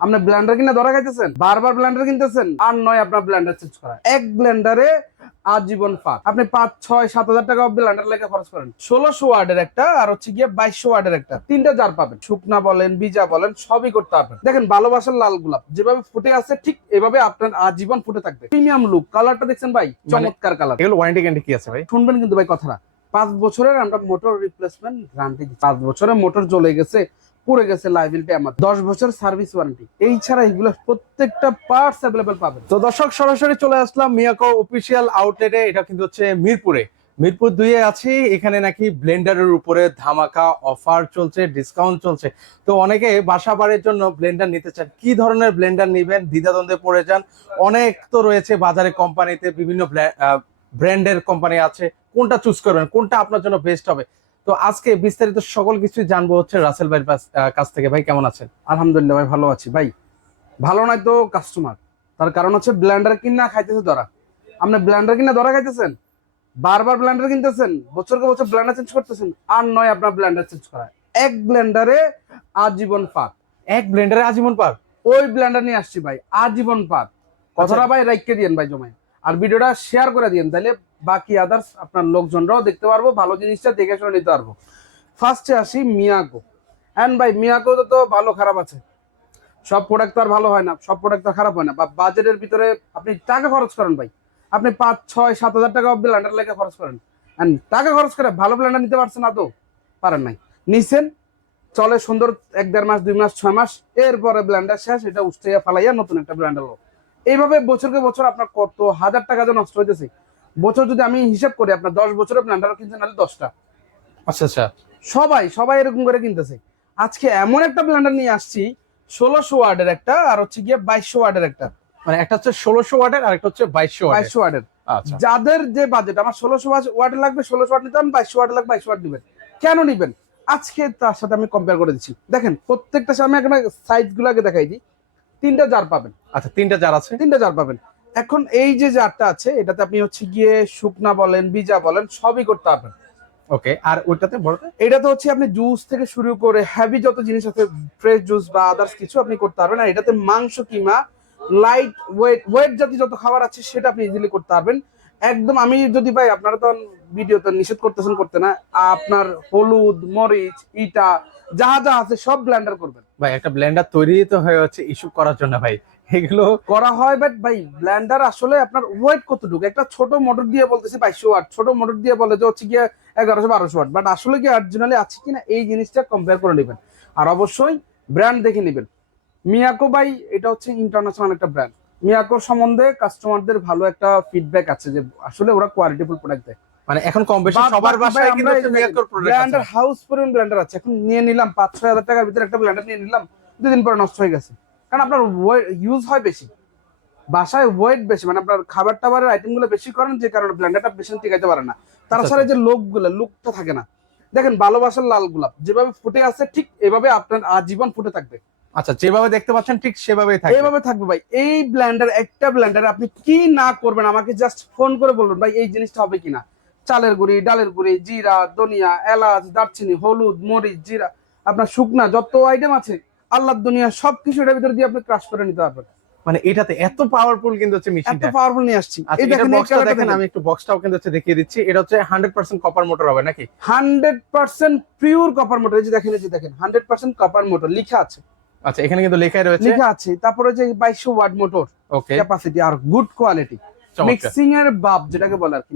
আপনি ব্লেন্ডার কিনে ধরা খাইতেছেন, বারবার ব্লেন্ডার কিনতেছেন, আর নয় আপনার ব্লেন্ডার চেঞ্জ করা। এক ব্লেন্ডারে আজীবন পাক। আপনি 5, 6, 7 হাজার টাকা ব্লেন্ডার লেগে খরচ করেন, 1600 ওয়াটের একটা আর হচ্ছে গিয়ে 2200 ওয়াটের একটা, তিনটা জার পাবেন। শুকনা বলেন বীজা বলেন সবই করতে পারবেন। দেখেন ভালোবাসার লাল গোলাপ যেভাবে ফুটে আছে ঠিক এভাবে আপনার আজীবন ফুটে থাকবে। প্রিমিয়াম লুক, কালারটা দেখছেন ভাই, চমৎকার কালার। এগুলো ওয়ারেন্টি গ্যারান্টি কি আছে ভাই? শুনবেন কিন্তু ভাই কথাটা, 5 বছরের আমরা মোটর রিপ্লেসমেন্ট গ্যারান্টি দিচ্ছি। 5 বছরের মোটর জ্বলে গেছে, পুড়ে গেছে, লাইবিলিটি আমাদের। 10 বছর সার্ভিস ওয়ারেন্টি। এই ছাড়া এগুলো প্রত্যেকটা পার্টস অ্যাভেলেবেল পাবেন। তো দর্শক, সরাসরি চলে আসলাম মিয়াকো অফিসিয়াল আউটলেটে। এটা কিন্তু হচ্ছে মিরপুরে, মিরপুর 2-এ আছি। এখানে নাকি ব্লেন্ডারের উপরে ধামাকা অফার চলছে, ডিসকাউন্ট চলছে। তো অনেকে বাসা বাড়ির জন্য ব্লেন্ডার নিতে চান, কি ধরনের ব্লেন্ডার নিবেন দ্বিধাদ্বন্দ্বে পড়ে যান। অনেক তো রয়েছে বাজারে, কোম্পানিতে বিভিন্ন ব্র্যান্ডের কোম্পানি আছে, কোনটা চুজ করবেন, কোনটা আপনার জন্য বেস্ট হবে। তো আজকে বিস্তারিত সকল কিছু জানবো হচ্ছে রাসেল ভাইয়ের কাছ থেকে। ভাই কেমন আছেন? আলহামদুলিল্লাহ ভাই, ভালো আছি ভাই। ভালো নাই তো কাস্টমার, তার কারণ হচ্ছে ব্লেন্ডার কিনা খাইতেছে ধরা। আপনি ব্লেন্ডার কিনা ধরা খাইতেছেন, বারবার ব্লেন্ডার কিনতেছেন, বছরকে বছর ব্লেন্ডার চেঞ্জ করতেছেন, আর নয় আপনার ব্লেন্ডার চেঞ্জ করা। এক ব্লেন্ডারে আজীবন পাক। এক ব্লেন্ডারে আজীবন পার? ওই ব্লেন্ডার নিয়ে আসছি ভাই, আজীবন পাক। কথাটা ভাই রাইখকে দিয়েন ভাই জমায়, আর ভিডিওটা শেয়ার করে দিয়েন, তাহলে বাকি আদার্স আপনার লোকজনরাও দেখতে পারবো, ভালো জিনিসটা দেখে শুনে নিতে পারবো। ফার্স্টে আসি মিয়াকো। এন্ড ভাই মিয়াকো তো ভালো খারাপ আছে, সব প্রোডাক্ট তো আর ভালো হয় না, সব প্রোডাক্ট তো খারাপ হয় না। বা বাজেটের ভিতরে আপনি টাকা খরচ করেন ভাই, আপনি 5, 6, 7 হাজার টাকা ব্লেন্ডার লেগে খরচ করেন, এন্ড টাকা খরচ করে ভালো ব্লেন্ডার নিতে পারছেন না? তো পারেন নাই। নিছেন, চলে সুন্দর 1-1.5 মাস, 2 মাস, 6 মাস, এরপরে ব্লেন্ডার শেষ, এটা উষ্টাইয়া ফালাইয়া নতুন একটা ব্লেন্ডার লো। এইভাবে বছরকে বছর আপনার কত হাজার টাকা যে নষ্ট হইতেছে। বছর যদি আমি হিসাব করি, আপনার 10 বছরের ব্লেন্ডার কিনছেন নাহলে 10টা। আচ্ছা আচ্ছা। সবাই সবাই এরকম করে কিনতেছে। আজকে এমন একটা ব্লেন্ডার নিয়ে আসছি, 1600 ওয়াটের একটা আর হচ্ছে গিয়ে 2200 ওয়াটের একটা। মানে একটা হচ্ছে 1600 ওয়াটের আর একটা হচ্ছে 2200 ওয়াটের। 2200 ওয়াটের। আচ্ছা। যাদের যে বাজেট, আমার 1600 ওয়াটের লাগবে 1600 ওয়াট নিতে হবে, 2200 ওয়াটের লাগবে 2200 ওয়াট নিবেন। কেন নিবেন আজকে তার সাথে আমি কম্পেয়ার করে দিচ্ছি। দেখেন প্রত্যেকটা সামনে একটা সাইজ গুলাকে দেখাই দিই। তিনটা জার পাবেন। আচ্ছা, তিনটা জার আছে? তিনটা জার পাবেন। এখন এই যে জারটা আছে, এটাতে আপনি হচ্ছে গিয়ে শুকনা বলেন বীজা বলেন সবই করতে পারবেন। ওকে, আর ওইটাতে বড়টা? এটাতে হচ্ছে আপনি জুস থেকে শুরু করে হেভি যত জিনিস আছে, ফ্রেশ জুস বা আদার্স কিছু আপনি করতে পারবেন। আর এটাতে মাংস কিমা লাইট ওয়েট ওয়েট জাতীয় যত খাবার আছে সেটা আপনি ইজিলি করতে পারবেন। একদম আমি যদি ভাই, আপনারা তো ভিডিওতে নিষেধ করতেছেন করতে না, আপনার হলুদ মরিচ ইটা যা যা আছে সব ব্লেন্ডার করবেন ভাই। একটা ব্লেন্ডার তৈরি তো হয়ে হচ্ছে ইস্যু করার জন্য ভাই, এগুলো করা হয়। বাট ভাই ব্লেন্ডার আসলে আপনার ওয়েট কতটুকু, একটা ছোট মোটর দিয়ে বলতেছি 2200 ওয়াট, ছোট মোটর দিয়ে বলে যে হচ্ছে গিয়ে 1100-1200 ওয়াট, বাট আসলে কি অরিজিনালি আছে কিনা এই জিনিসটা কম্পেয়ার করে নেবেন। আর অবশ্যই ব্র্যান্ড দেখে নেবেন। মিয়াকো ভাই এটা হচ্ছে ইন্টারন্যাশনাল একটা ব্র্যান্ড। মিয়াকোর সম্বন্ধে কাস্টমারদের ভালো একটা ফিডব্যাক আছে যে আসলে ওরা কোয়ালিটিফুল প্রোডাক্ট দেয়। মানে এখন কম বেশি সবার বাসায় কিন্তু হচ্ছে মিয়াকোর প্রোডাক্ট আছে। ব্লেন্ডার হাউস পরিমাণ ব্লেন্ডার আছে, এখন নিয়ে নিলাম 5-6 হাজার টাকার ভিতরে একটা ব্লেন্ডার নিয়ে নিলাম, 2 দিন পরে নষ্ট হয়ে গেছে। কারণ আপনার ইউজ হয় বেশি, বাসায় ওয়েট বেশি, মানে আপনার খাবার টাবারের আইটেম গুলো বেশি করেন, যে কারণে ব্লেন্ডারটা বেশি টিকাইতে পারে না। তাছাড়া যে লুকটা থাকে না। দেখেন ভালোবাসার লাল গোলাপ যেভাবে ফুটে আছে ঠিক এভাবে আপনার আজীবন ফুটে থাকবে। আচ্ছা, যেভাবে দেখতে পাচ্ছেন ঠিক সেভাবেই থাকবে। এইভাবে থাকবে ভাই। এই ব্লেন্ডার, একটা ব্লেন্ডারে আপনি কি না করবেন, আমাকে জাস্ট ফোন করে বলুন ভাই এই জিনিসটা হবে কিনা। চালের গুঁড়ি, ডালের গুঁড়ি, জিরা, ধনিয়া, এলাচ, দারচিনি, হলুদ, মরিচ, জিরা, আপনার শুকনা যত আইটেম আছে আল্লাহর দুনিয়া সবকিছু এটার ভিতরে দিয়ে আপনি ক্রাশ করে নিতে পারবেন। মানে এটাতে এত পাওয়ারফুল কিন্তু হচ্ছে এত মেশিনটা। পাওয়ারফুল নিয়ে আসছি। আচ্ছা, এই এটা দেখেন, বক্সটা দেখেন, আমি একটু বক্সটাও কিন্তু হচ্ছে দেখিয়ে দিচ্ছি। এটা হচ্ছে 100% কপার মোটর হবে নাকি? 100% পিওর কপার মোটর। এই যে দেখেন, এই যে দেখেন 100% কপার মোটর লেখা আছে। আচ্ছা, এখানে কিন্তু লেখাই রয়েছে। লেখা আছে। তারপরে যে 2200 ওয়াট মোটর ওকে, ক্যাপাসিটি আর গুড কোয়ালিটি। মিক্সিং এর বাপ যেটাকে বলে আর কি,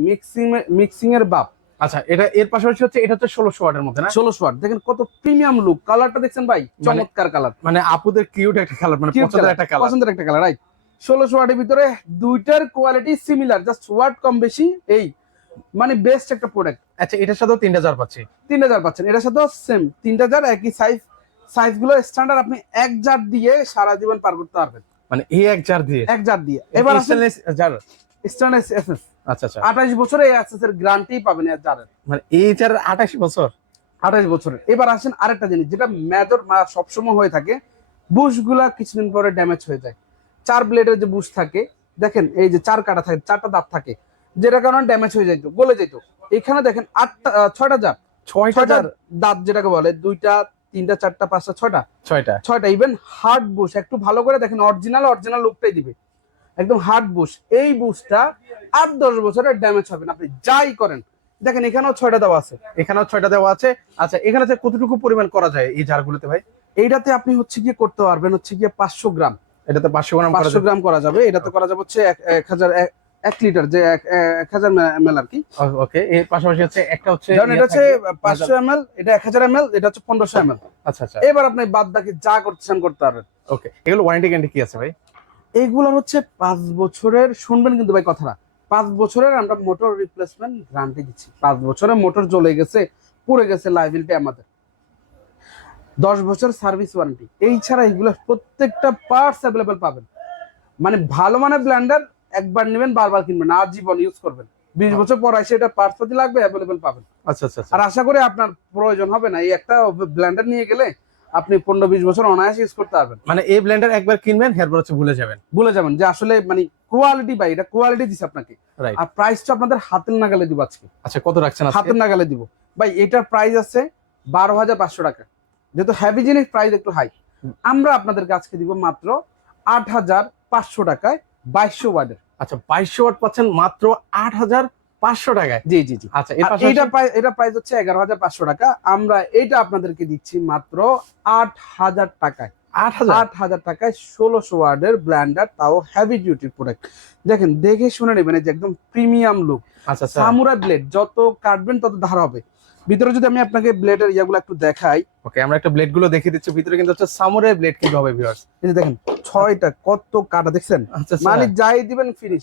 মিক্সিং এর বাপ। আচ্ছা, এটা এর পাশাপাশি হচ্ছে এটা হচ্ছে 1600 ওয়াটের মধ্যে না? 1600 ওয়াট। দেখেন কত প্রিমিয়াম লুক, কালারটা দেখছেন ভাই, চমৎকার কালার। মানে আপুদের কিউট একটা কালার, মানে পছন্দের একটা কালার। পছন্দের একটা কালার, রাইট। 1600 ওয়াটের ভিতরে দুইটার কোয়ালিটি সিমিলার, জাস্ট ওয়াট কম বেশি। এই মানে বেস্ট একটা প্রোডাক্ট। আচ্ছা, এটার সাথেও 3টা জার পাচ্ছি। 3টা জার পাচ্ছেন, এটার সাথেও সেম 3টা জার, একই সাইজ। সাইজ গুলো স্ট্যান্ডার্ড, আপনি এক জার দিয়ে সারা জীবন পার করতে পারবেন। মানে এই এক জার দিয়ে? এক জার দিয়ে। এবার স্টেনলেস জার? Stainless SS. আচ্ছা আচ্ছা। 28 বছরে এই এসএস এর গ্যারান্টি পাবেন এই জারের। মানে এই জার 28 বছর? 28 বছরের। এবার আসেন আরেকটা জিনিস যেটা মেজর সবসময় হয়ে থাকে, বুশ গুলা কিছুদিন পরে ড্যামেজ হয়ে যায়। 4 ব্লেডের যে বুশ থাকে, দেখেন এই যে 4 কাটা থাকে, 4টা দাঁত থাকে, যেটা কারণে ড্যামেজ হয়ে যাইতো, গলে যেত। এখানে দেখেন 6টা জার, 6টা জার দাঁত যেটাকে বলে, 2টা 3টা 4টা 5টা 6টা 6টা। ইভেন হার্ড বুশ একটু ভালো করে দেখেন, অরিজিনাল লুকটাই দিবে, একদম হার্ড বুশ। এই বুশটা 8-10 বছরের ড্যামেজ হবে না, আপনি যাই করেন। দেখেন এখানেও 6টা দেওয়া আছে, এখানেও 6টা দেওয়া আছে। আচ্ছা, এখানে হচ্ছে কতটুকু পরিমাণ করা যায় এই জারগুলোতে ভাই? এইটাতে আপনি হচ্ছে গিয়ে করতে পারবেন হচ্ছে গিয়ে 500 গ্রাম, এটাতে 500 গ্রাম করা 500 যায়। গ্রাম করা যাবে। এটাতে করা যাবে হচ্ছে 1 লিটার, যে 1000 ml আর কি। ওকে, এর পাশাপাশি হচ্ছে একটা হচ্ছে যেমন এটা হচ্ছে 500 ml, এটা 1000 ml, এটা হচ্ছে 1500 ml। আচ্ছা আচ্ছা, এবার আপনি বাদ বাকি যা করতেছেন করতে পারবেন। ওকে। এগুলো ওয়ারেন্টি গ্যারান্টি কি আছে ভাই? এইগুলো হচ্ছে 5 বছরের, শুনবেন কিন্তু ভাই কথাটা, 5 বছরের আমরা মোটর রিপ্লেসমেন্ট গ্যারান্টি দিচ্ছি। 5 বছরের মোটর জ্বলে গেছে, পুড়ে গেছে, লাইবিলিটি আমাদের। 10 বছর সার্ভিস ওয়ারেন্টি। এই ছাড়া এগুলো প্রত্যেকটা পার্টস অ্যাভেলেবেল পাবেন। মানে ভালো মানের ব্লেন্ডার একবার নেবেন, বারবার কিনবেন, আজীবন ইউজ করবেন। 20 বছর পর এসে এটা পার্টস পাতি লাগবে, অ্যাভেলেবেল পাবেন। আচ্ছা আচ্ছা আচ্ছা। আর আশা করি আপনার প্রয়োজন হবে না। এই একটা ব্লেন্ডার নিয়ে গেলে আপনি 15-20 বছর অনায়াসে ইউজ করতে পারবেন। মানে এই ব্লেন্ডার একবার কিনবেন, এরপর হচ্ছে ভুলে যাবেন যে আসলে মানে কোয়ালিটি, ভাই এটা কোয়ালিটি দিছে আপনাকে। রাইট। আর প্রাইসটা আপনাদের হাতের নাগালে দিব আজকে। আচ্ছা, কত রাখছেন আজকে? হাতের নাগালে দিব ভাই। এটার প্রাইস আছে 12,500 টাকা। যেহেতু হেভি জিনিস, প্রাইস একটু হাই। আমরা আপনাদেরকে আজকে দিব মাত্র 8,500 টাকায় 2200 ওয়াটের। আচ্ছা, 2200 ওয়াট পাচ্ছেন মাত্র 8500 টাকায়। জি জি জি। আচ্ছা, আর এটা প্রাইস হচ্ছে 11,500 টাকা। আমরা এটা আপনাদেরকে দিচ্ছি মাত্র 8,000 টাকায়। 8,000 টাকায় 1600 ওয়াটের ব্লেন্ডার, তাও হেভি ডিউটি প্রোডাক্ট। দেখেন, দেখে শুনে নেবেন, এই যে একদম প্রিমিয়াম লুক। আচ্ছা আচ্ছা, সামুরাই ব্লেড, যত কাটবেন তত ধার হবে। ভিতরে যদি আমি আপনাকে ব্লেডের ইয়াগুলো একটু দেখাই, ওকে, আমরা একটা ব্লেড গুলো দেখিয়ে দিচ্ছি। ভিতরে কিন্তু হচ্ছে সামুরাই ব্লেড কিন্তু হবে ভিউয়ার্স। এই যে দেখেন 6টা কত কাটা, দেখছেন? আচ্ছা মানে যাই দিবেন ফিনিশ,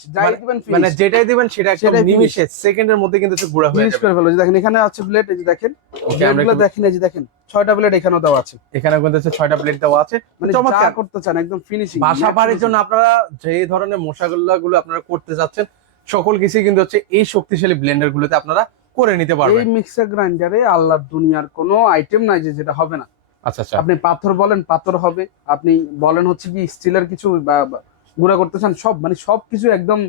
মানে যেটাই দিবেন সেটা একদম সেটাই নিমিষে সেকেন্ডের মধ্যে কিন্তু হচ্ছে গুঁড়া হয়ে ফিনিশ যাবে। করে ফেলো। যে দেখেন এখানে আছে ব্লেড, এই যে দেখেন ওকে, আমরা ব্লেডগুলো দেখেন, এই যে দেখেন 6টা ব্লেড এখানেও দেওয়া আছে। এখানে কিন্তু হচ্ছে 6টা ব্লেড দেওয়া আছে। মানে যা চমৎকার করতে চান একদম ফিনিশিং। বাসা বাড়ির জন্য আপনারা যে ধরনের মশাগুলো আপনারা করতে যাচ্ছেন, সকল কিছুই কিন্তু হচ্ছে এই শক্তিশালী ব্লেন্ডার গুলোতে আপনারা করে নিতে এই পারবেন। মিক্সার গ্রাইন্ডারে আল্লাহর দুনিয়ার কোনো আইটেম নাই যে যেটা হবে না। আচ্ছা আচ্ছা, আপনি পাথর বলেন, পাথর হবে। আপনি বলেন হচ্ছে কি স্টিলের কিছু গুঁড়া করতে চান, সব মানে সবকিছু একদম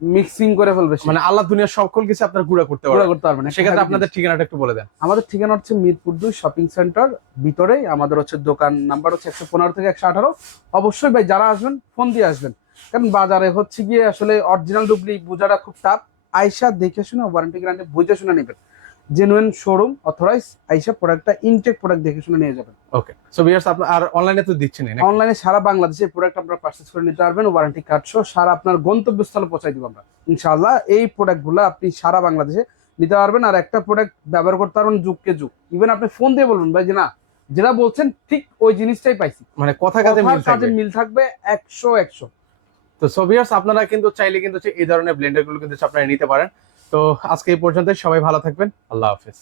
মিক্সিং করে ফেলবে। মানে আল্লাহ দুনিয়ার সকল কিছু আপনারা গুঁড়া করতে পারবেন। সেক্ষেত্রে আপনাদের ঠিকানাটা একটু বলে দেন। আমাদের ঠিকানা হচ্ছে মিরপুর 2 শপিং সেন্টার ভিতরে। আমাদের হচ্ছে দোকান নাম্বার হচ্ছে 115 থেকে 118। অবশ্যই ভাই যারা আসবেন ফোন দিয়ে আসবেন, কারণ বাজারে হচ্ছে গিয়ে আসলে অরিজিনাল ডুপ্লি বোঝাটা খুব টাফ। আইসা দেখে শুনে, ওয়ারেন্টি গ্যারান্টি বুঝে শুনে নেবেন। জেনুইন শোরুম অথরাইজ আইসা প্রোডাক্টটা ইনটেক প্রোডাক্ট দেখে শুনে নিয়ে যাবেন। ওকে, সো ভিউয়ার্স, আপনারা আর অনলাইনে তো দিচ্ছেন না? অনলাইনে সারা বাংলাদেশে প্রোডাক্ট আপনারা পারচেজ করে নিতে পারবেন, ওয়ারেন্টি কার্ড সহ সারা আপনার গন্তব্যস্থলে পৌঁছাই দিব আমরা ইনশাআল্লাহ। এই প্রোডাক্টগুলো আপনি সারা বাংলাদেশে নিতে পারবেন। আর একটা প্রোডাক্ট ব্যবহার করতে পারবেন যুগকে যুগ। ইভেন আপনি ফোন দিয়ে বলবেন ভাই যে না, যেটা বলছেন ঠিক ওই জিনিসটাই পাইছি, মানে কথা কাজে মিল থাকবে 100। তো সো ভিউয়ার্স, আপনারা কিন্তু চাইলে কিন্তু এই ধরনের ব্লেন্ডার গুলো কিন্তু আপনারা নিতে পারেন। তো আজকে এই পর্যন্ত, সবাই ভালো থাকবেন, আল্লাহ হাফেজ।